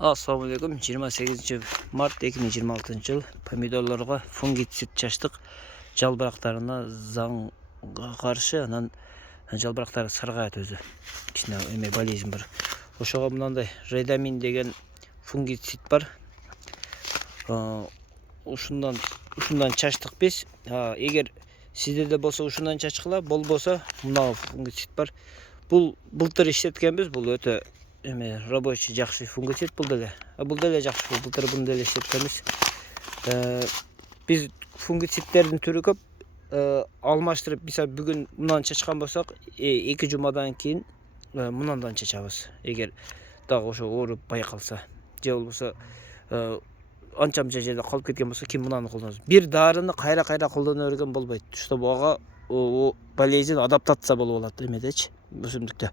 Assalamu alaikum. 28 Mart 2026 yıl pomidorlarga fungitsit çaştık. Жалбырактарына заңга каршы анан жалбырактары сыргайт өзү. Кичине эме болезнь бар. Ошого мындай редамин деген фунгитсит бар. Ушундан чачтык биз. Эгер сиздерде болсо ушундан чачкыла, болбосо мына фунгитсит бар. Бул былтыр иштеткенбиз. Бул өтө эме рабочий жакшы фунгицид бул деле. Бул деле жакшы, былтыр буну деле иштеткенбиз. Биз фунгицидтердин түрү көп. Алмаштырып, мисалы бүгүн мындан чачкан болсок, 2 жумадан кийин мындан чачабыз. Эгер дагы ошо ооруп байкалса, же болбосо анча-мынча жерде калып кеткен болсо, кийин мынаны колдонобуз. Бир дарыны кайра колдоно берген болбойт. Чтобы ага болезнь адаптация болуп алат эмедечи, өсүмдүктө.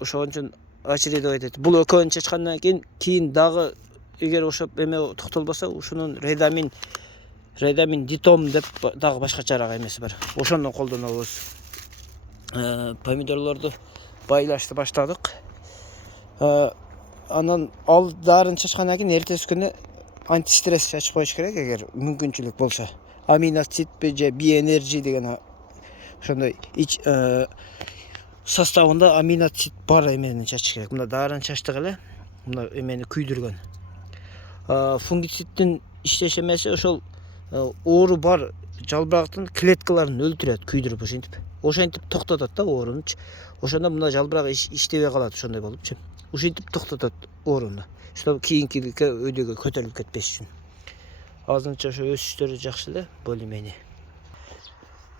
Ошон үчүн очередь этет. Бул экөөнү чачкандан кийин дагы эгер ошо эме токтолбосо, ушунун редамин дитом деп дагы башкачараак эмеси бар. Ошондон колдонобуз. Помидорлорду байлашты баштадык. Анан ал дарын чачкандан кийин эртеси күнү антистресс чачып коюш керек, эгер мүмкүнчүлүк болсо. Аминоцит же биэнерджи деген ошондой составында аминоцит бар эмени чачыш керек. Мына дарын чачтык эле, мына эмени күйдүргөн. Фунгициттин иштеш эмеси ошол оору бар жалбырактын клеткаларын өлтүрөт, күйдүрүп ошентип токтотот да оорунучу. Ошондо мына жалбырак иштебей калат, ошондой болупчу. Ушинтип токтотот ооруну. Чтобы кийинкиликке өйдөгө көтөрүлүп кетпеш үчүн. Азырынча ошо өсүштөрү жакшы эле, более-менее.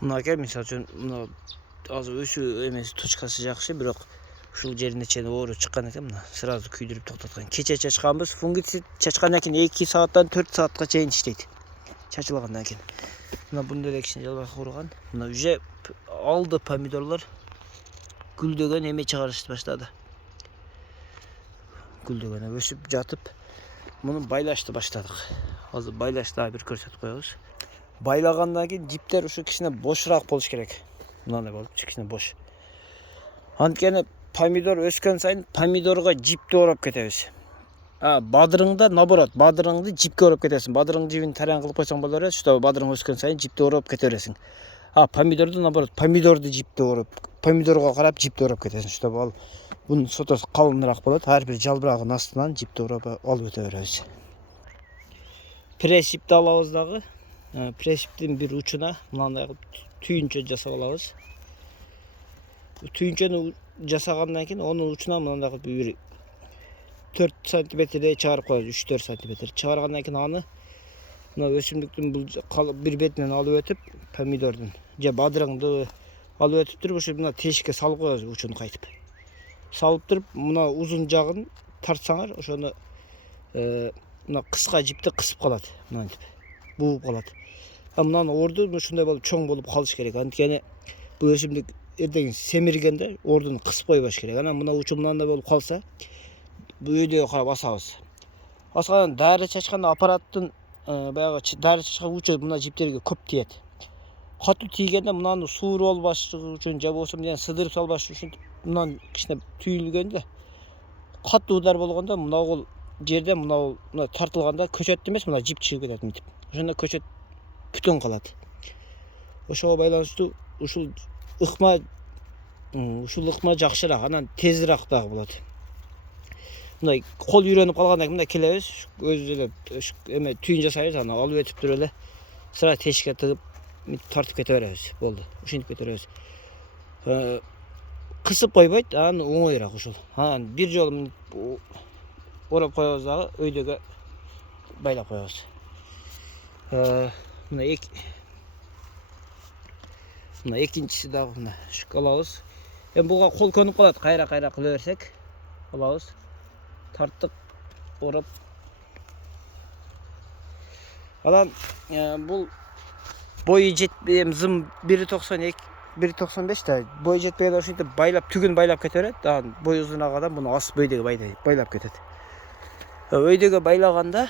Мына мисалы үчүн мына азыр өсүү эмеси точкасы жакшы, бирок ушул жерине чейин оору чыккан экен, мына сразу күйдүрүп токтоткон. Кече чачканбыз. Фунгицид чачкандан кийин 2 сааттан 4 саатка чейин иштейт. Чачылгандан кийин. Мына буну деле кичине жалбырак кууруган. Мына уже алды помидорлор гүлдөгөн эме чыгарышты баштады. Гүлдөгөн өсүп жатып, муну байлашты баштадык. Азыр байлашты дагы бир көрсөтүп коебуз. Байлагандан кийин жиптер ушу кичине бошураак болуш керек. Мындай болупчу, кичине бош. Анткени помидор өскөн сайын помидорго жипти ороп кетебиз. Бадырыңда наоборот, бадырыңды жипке ороп кетесиң. Бадырың жибин таран кылып койсоң боло берет, чтобы бадырың өскөн сайын жипти ороп кете бересиң. Помидорду наоборот, помидорду жипти ороп, помидорго карап жипти ороп кетесиң, чтобы ал бунун сотосу калыныраак болот. Ар бир жалбырагын астынан жипти ороп алып өтө беребиз. Пресипти алабыз дагы. Пресиптин бир учуна мындай кылып түйүнчө жасап алабыз. Түйүнчөнү жасагандан кийин онун учуна мындай кылып бир 4 сантиметрдей чыгарып коебуз, 3-4 сантиметр. Чыгаргандан кийин аны мына өсүмдүктүн бул бир бетинен алып өтүп, помидордун же бадырыңды алып өтүп туруп, ушу мына тешикке салып коебуз учун кайтып. Салып туруп, мына узун жагын тартсаңар, ошону мына кыска жипти кысып калат, мынтип бууп калат. Мынаны орду ушундай болуп чоң болуп калыш керек. Анткени бул өсүмдүк эртең семиргенде ордуну кысып койбош керек. Анан мына учун мындай болуп калса, өйдөгө карап асабыз. Асгандан дары чачканда аппараттын баягы дары чачкан учу мына жиптерге көп тиет. Катуу тийгенде мынаны сууруп албашлыгы үчүн же болбосо менен сыдырып салбашлыгы үчүн мындан кичине түйүлгөндө, катуу удар болгондо мына жерде мына тартылганда көчөт эмес, мына жип чыгып кетет мынтип. Ошондо көчөт бүтүн калат. Ошого байланыштуу ушул ыкма жакшыраак, анан тезирээк дагы болот. Мындай кол үйрөнүп калгандан кийин мындай келебиз, өзү эле эме түйүн жасайбыз, аны алып өтүп туруп эле сыра тешикке тыгып тартып кете беребиз. Болду. Ушинтип кете беребиз. Кысып койбойт, анан оңоюраак ушул. Анан бир жолу ороп коебуз дагы, өйдөгө байлап коебуз. Мына экинчиси дагы мына алабыз. Эми буга кол көнүп калат, кайра кыла берсек алабыз. Тарттык, ороп. Анан бул бою жетпеген зым 1.92, 1.95 да, бою жетпеген ошентип байлап, түгүн байлап кете берет. Анан бою узунак адам муну асып өйдөгө байлап кетет. Өйдөгө байлаганда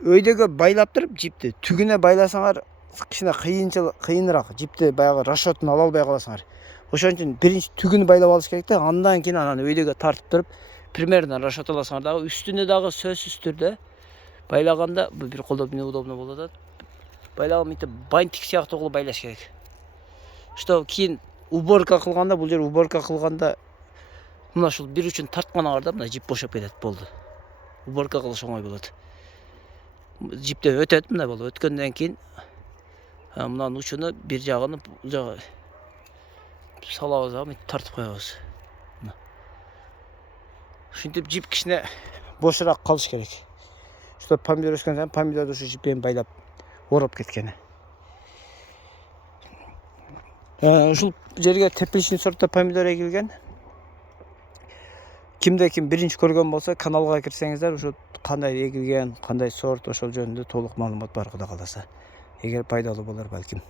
өйдөгө байлап туруп жипти түгүнө байласаңар кичине кыйыныраак, жипти баягы расчетун ала албай каласыңар. Ошон үчүн биринчи түгүн байлап алыш керек да, андан кийин анан өйдөгө тартып туруп примерно расчет аласыңар дагы, үстүнө дагы сөзсүз түрдө байлаганда бир колдо неудобно болот да. Байлаган мынтип бантик сыяктуу кылып байлаш керек. Что кийин уборка кылганда, бул жер уборка кылганда мына ушул бир учун тартканыңар да, мына жип бошоп кетет, болду. Уборка кылыш оңой болот. Жипте өтөт, мындай болуп өткөндөн кийин мынанын учуну бир жагын бул жагы салабыз да, мынтип тартып коебуз. Ушинтип жип кичине бошураак калыш керек. Что помидор өскөн сайын помидорду ушу жиппен байлап ороп кеткени. Ушул жерге тепличный сортто помидор эгилген. Кимде ким биринчи көргөн болсо, каналга кирсеңиздер, ушу кандай эгилген, кандай сорт, ошол жөнүндө толук маалымат бар, Кудай кааласа. Эгер пайдалуу болор балким.